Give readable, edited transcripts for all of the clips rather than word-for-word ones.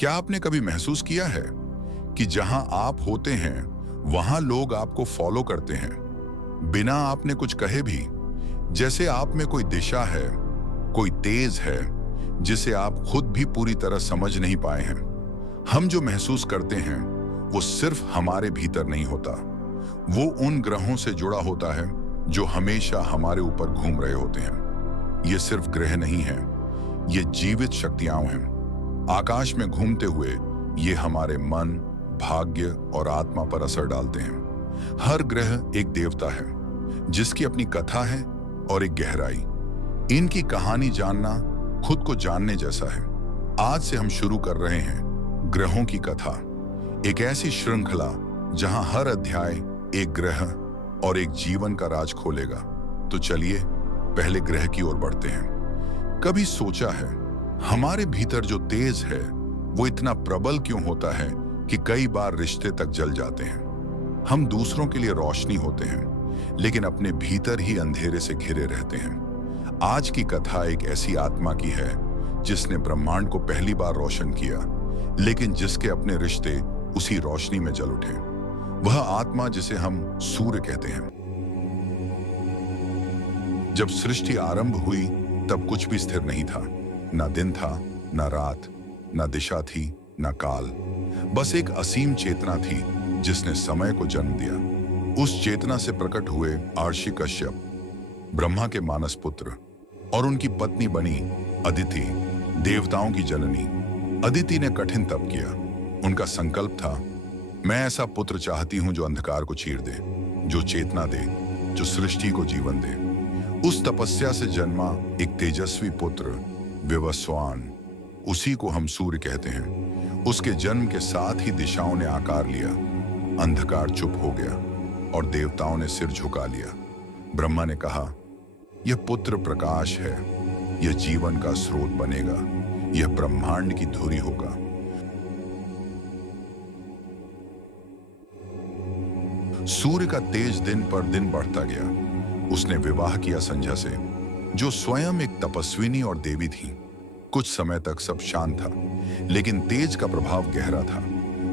क्या आपने कभी महसूस किया है कि जहां आप होते हैं वहां लोग आपको फॉलो करते हैं बिना आपने कुछ कहे भी? जैसे आप में कोई दिशा है, कोई तेज है जिसे आप खुद भी पूरी तरह समझ नहीं पाए हैं। हम जो महसूस करते हैं वो सिर्फ हमारे भीतर नहीं होता, वो उन ग्रहों से जुड़ा होता है जो हमेशा हमारे ऊपर घूम रहे होते हैं। ये सिर्फ ग्रह नहीं है, ये जीवित शक्तियां हैं, आकाश में घूमते हुए। ये हमारे मन, भाग्य और आत्मा पर असर डालते हैं। हर ग्रह एक देवता है जिसकी अपनी कथा है और एक गहराई। इनकी कहानी जानना खुद को जानने जैसा है। आज से हम शुरू कर रहे हैं ग्रहों की कथा, एक ऐसी श्रृंखला जहां हर अध्याय एक ग्रह और एक जीवन का राज खोलेगा। तो चलिए पहले ग्रह की ओर बढ़ते हैं। कभी सोचा है हमारे भीतर जो तेज है वो इतना प्रबल क्यों होता है कि कई बार रिश्ते तक जल जाते हैं? हम दूसरों के लिए रोशनी होते हैं लेकिन अपने भीतर ही अंधेरे से घिरे रहते हैं। आज की कथा एक ऐसी आत्मा की है जिसने ब्रह्मांड को पहली बार रोशन किया, लेकिन जिसके अपने रिश्ते उसी रोशनी में जल उठे। वह आत्मा जिसे हम सूर्य कहते हैं। जब सृष्टि आरंभ हुई तब कुछ भी स्थिर नहीं था। ना दिन था, ना रात, ना दिशा थी, ना काल। बस एक असीम चेतना थी जिसने समय को जन्म दिया। उस चेतना से प्रकट हुए आर्षि कश्यप, ब्रह्मा के मानस पुत्र, और उनकी पत्नी बनी अदिति, देवताओं की जननी। अदिति ने कठिन तप किया। उनका संकल्प था, मैं ऐसा पुत्र चाहती हूं जो अंधकार को चीर दे, जो चेतना दे, जो सृष्टि को जीवन दे। उस तपस्या से जन्मा एक तेजस्वी पुत्र विवस्वान, उसी को हम सूर्य कहते हैं। उसके जन्म के साथ ही दिशाओं ने आकार लिया, अंधकार चुप हो गया और देवताओं ने सिर झुका लिया। ब्रह्मा ने कहा, यह पुत्र प्रकाश है, यह जीवन का स्रोत बनेगा, यह ब्रह्मांड की धुरी होगा। सूर्य का तेज दिन पर दिन बढ़ता गया। उसने विवाह किया संध्या से, जो स्वयं एक तपस्विनी और देवी थी। कुछ समय तक सब शांत था, लेकिन तेज का प्रभाव गहरा था।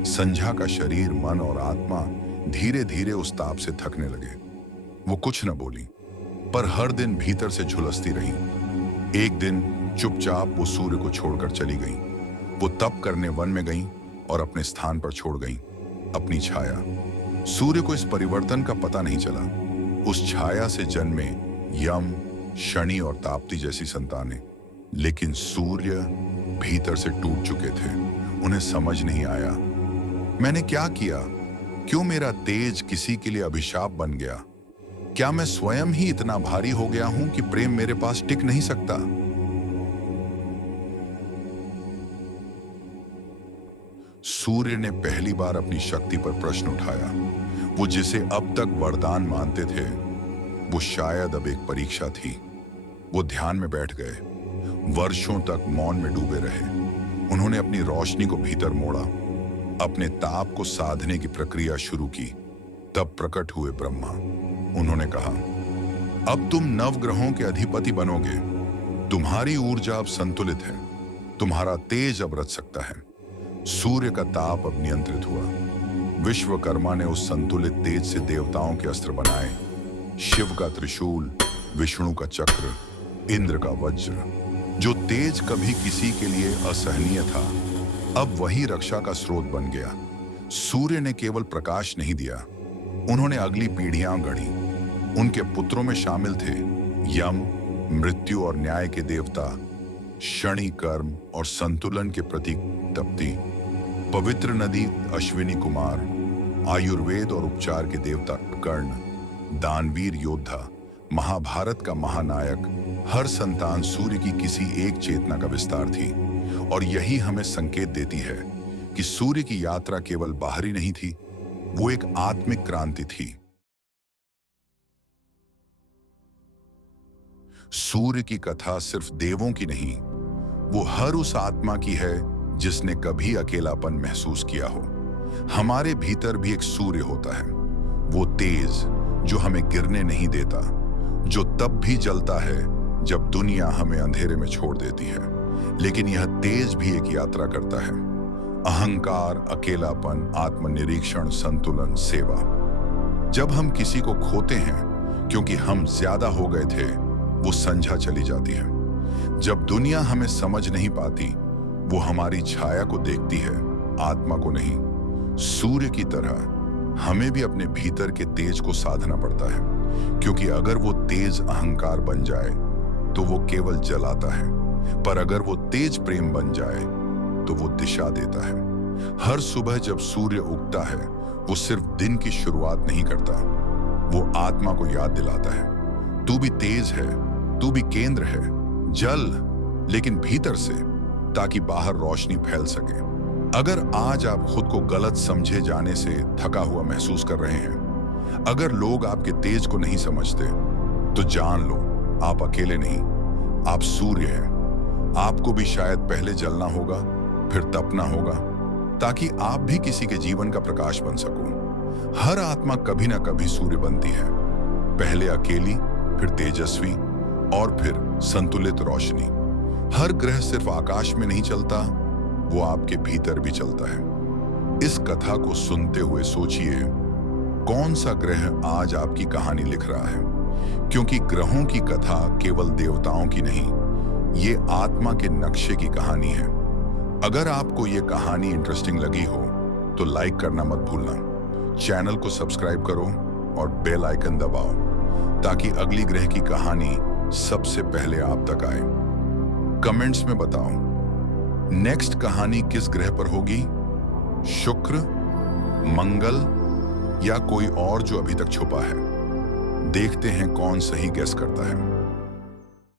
संध्या का शरीर, मन और आत्मा धीरे धीरे उस ताप से थकने लगे। वो कुछ न बोली, पर हर दिन भीतर से झुलसती रही। एक दिन चुपचाप वो सूर्य को छोड़कर चली गई। वो तप करने वन में गई और अपने स्थान पर छोड़ गई अपनी छाया। सूर्य को इस परिवर्तन का पता नहीं चला। उस छाया से जन्मे यम, शनि और ताप्ती जैसी संतानें। लेकिन सूर्य भीतर से टूट चुके थे। उन्हें समझ नहीं आया, मैंने क्या किया? क्यों मेरा तेज किसी के लिए अभिशाप बन गया? क्या मैं स्वयं ही इतना भारी हो गया हूं कि प्रेम मेरे पास टिक नहीं सकता? सूर्य ने पहली बार अपनी शक्ति पर प्रश्न उठाया। वो जिसे अब तक वरदान मानते थे, वो शायद अब एक परीक्षा थी। वो ध्यान में बैठ गए, वर्षों तक मौन में डूबे रहे। उन्होंने अपनी रोशनी को भीतर मोड़ा, अपने ताप को साधने की प्रक्रिया शुरू की। तब प्रकट हुए ब्रह्मा। उन्होंने कहा, अब तुम नवग्रहों के अधिपति बनोगे। तुम्हारी ऊर्जा अब संतुलित है, तुम्हारा तेज अब रच सकता है। सूर्य का ताप अब नियंत्रित हुआ। विश्वकर्मा ने उस संतुलित तेज से देवताओं के अस्त्र बनाए। शिव का त्रिशूल, विष्णु का चक्र, इंद्र का वज्र। जो तेज कभी किसी के लिए असहनीय था, अब वही रक्षा का स्रोत बन गया। सूर्य ने केवल प्रकाश नहीं दिया, उन्होंने अगली पीढ़ियां गढ़ी। उनके पुत्रों में शामिल थे यम, मृत्यु और न्याय के देवता, शनि कर्म और संतुलन के प्रतीक तप्ती, पवित्र नदी अश्विनी कुमार, आयुर्वेद और उपचार के देवता कर्ण, दानवीर योद्धा, महाभारत का महानायक। हर संतान सूर्य की किसी एक चेतना का विस्तार थी। और यही हमें संकेत देती है कि सूर्य की यात्रा केवल बाहरी नहीं थी, वो एक आत्मिक क्रांति थी। सूर्य की कथा सिर्फ देवों की नहीं, वो हर उस आत्मा की है जिसने कभी अकेलापन महसूस किया हो। हमारे भीतर भी एक सूर्य होता है, वो तेज जो हमें गिरने नहीं देता, जो तब भी जलता है जब दुनिया हमें अंधेरे में छोड़ देती है। लेकिन यह तेज भी एक यात्रा करता है। अहंकार, अकेलापन, आत्मनिरीक्षण, संतुलन, सेवा। जब हम किसी को खोते हैं क्योंकि हम ज्यादा हो गए थे, वो संझा चली जाती है। जब दुनिया हमें समझ नहीं पाती, वो हमारी छाया को देखती है, आत्मा को नहीं। सूर्य की तरह हमें भी अपने भीतर के तेज को साधना पड़ता है, क्योंकि अगर वो तेज अहंकार बन जाए तो वो केवल जलाता है, पर अगर वो तेज प्रेम बन जाए तो वो दिशा देता है। हर सुबह जब सूर्य उगता है, वो सिर्फ दिन की शुरुआत नहीं करता, वो आत्मा को याद दिलाता है, तू भी तेज है, तू भी केंद्र है, जल, लेकिन भीतर से, ताकि बाहर रोशनी फैल सके। अगर आज आप खुद को गलत समझे जाने से थका हुआ महसूस कर रहे हैं, अगर लोग आपके तेज को नहीं समझते, तो जान लो आप अकेले नहीं, आप सूर्य हैं। आपको भी शायद पहले जलना होगा, फिर तपना होगा, ताकि आप भी किसी के जीवन का प्रकाश बन सको। हर आत्मा कभी ना कभी सूर्य बनती है, पहले अकेली, फिर तेजस्वी और फिर संतुलित रोशनी। हर ग्रह सिर्फ आकाश में नहीं चलता, वो आपके भीतर भी चलता है। इस कथा को सुनते हुए सोचिए, कौन सा ग्रह आज आपकी कहानी लिख रहा है? क्योंकि ग्रहों की कथा केवल देवताओं की नहीं, ये आत्मा के नक्शे की कहानी है। अगर आपको ये कहानी इंटरेस्टिंग लगी हो तो लाइक करना मत भूलना, चैनल को सब्सक्राइब करो और बेल आइकन दबाओ, ताकि अगली ग्रह की कहानी सबसे पहले आप तक आए। कमेंट्स में बताओ, नेक्स्ट कहानी किस ग्रह पर होगी? शुक्र, मंगल या कोई और जो अभी तक छुपा है? देखते हैं कौन सही गेस करता है।